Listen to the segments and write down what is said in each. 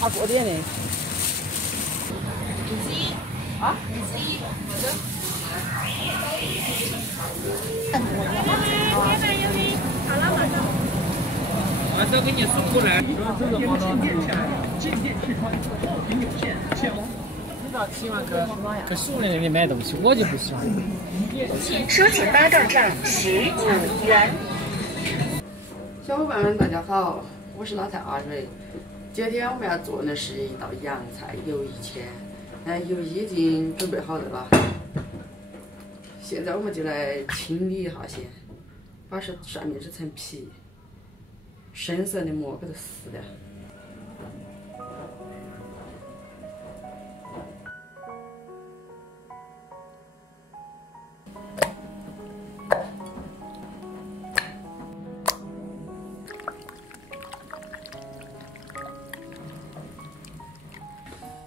大锅点的。啊？啊，这给你送过来。可是我在那里买东西，我就不喜欢。收钱八到账15元。小伙伴们，大家好，我是老太阿蕊。今天我们要做的是一道洋菜油一千。油已经准备好了吧？现在我们就来清理一下先，把上面这层皮、深色的膜给它撕掉。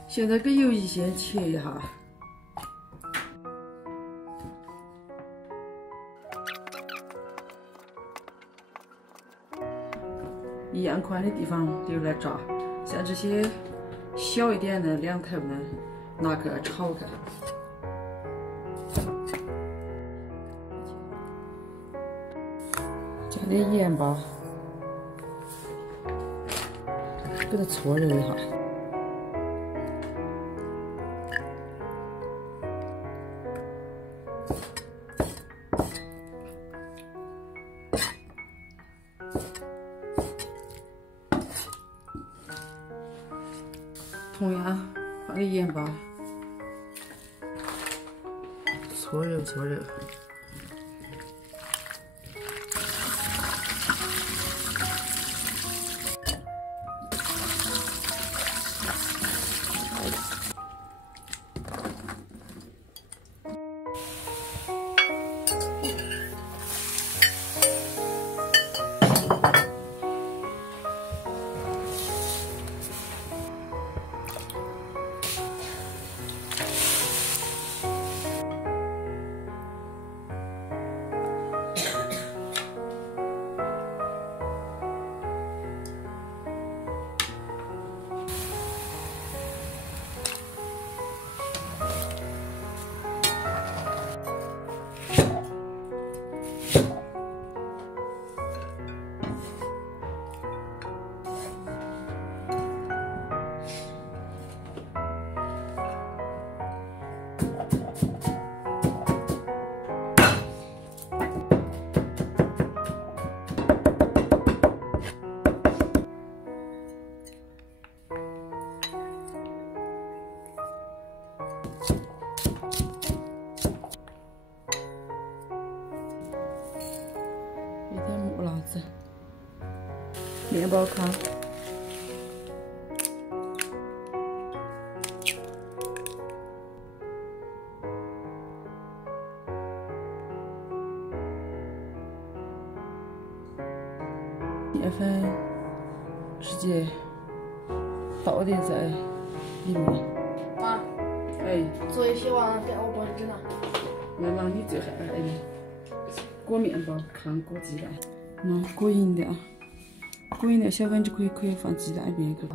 现在给油衣先切一下。一样宽的地方留来炸，像这些小一点的两头呢，拿去炒开。加点盐巴，给它搓揉一下。同样放点盐巴，搓揉搓揉。一点木辣子，面包糠，面粉直接倒点在里面。妈，哎，做一些完了，给我包着呢。妈妈，你最害怕的裹面包糠裹鸡蛋，裹饮料，裹饮料小粉就可以放鸡蛋里面去。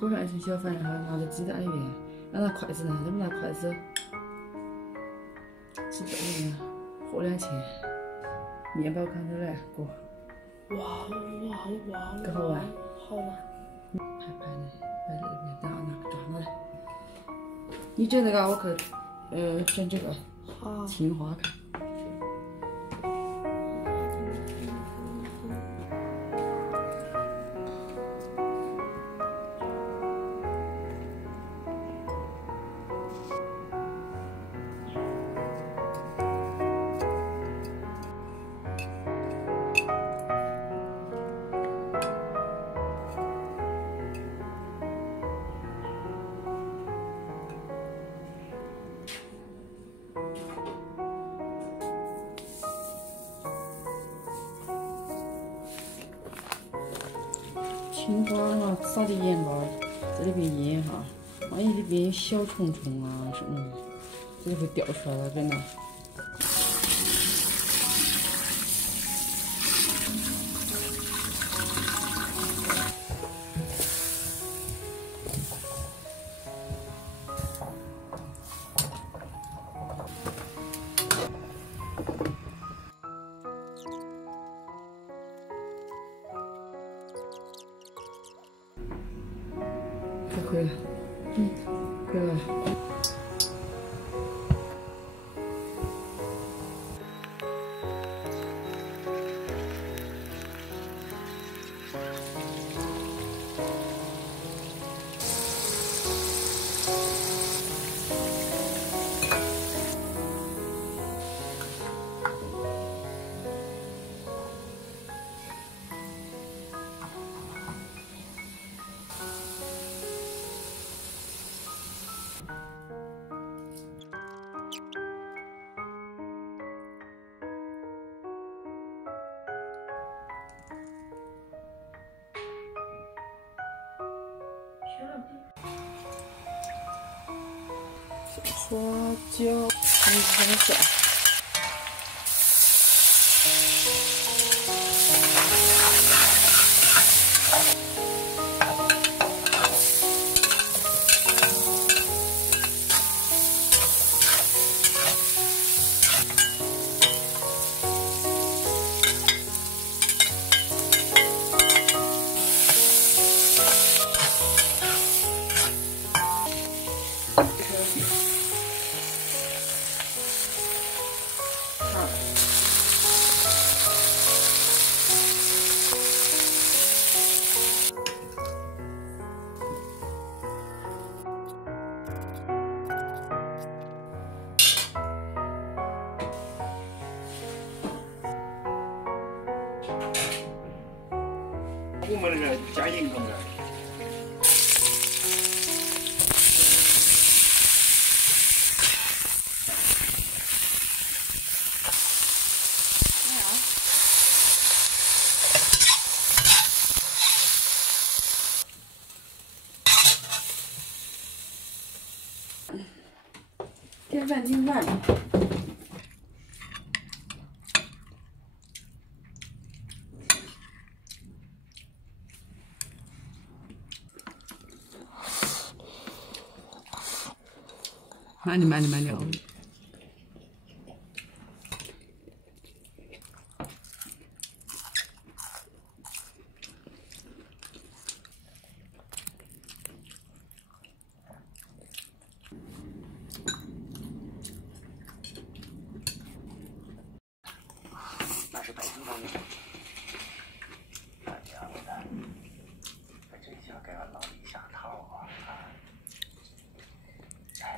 裹上一层小粉，然后拿到鸡蛋里面，要拿筷子呢，咱们拿筷子，鸡蛋里面和2钱，面包糠都来裹。哇，够好玩？好玩。害怕的，摆这边，等下拿个抓过来。你整这个，我去整这个好。青花看。青花哈，撒点盐巴，在里边腌哈，万一里边有小虫虫啊什么的，这就会掉出来了，真的。花椒，还有什么蒜。我们那个加盐工的。电饭进饭。慢点，慢点，慢点哦。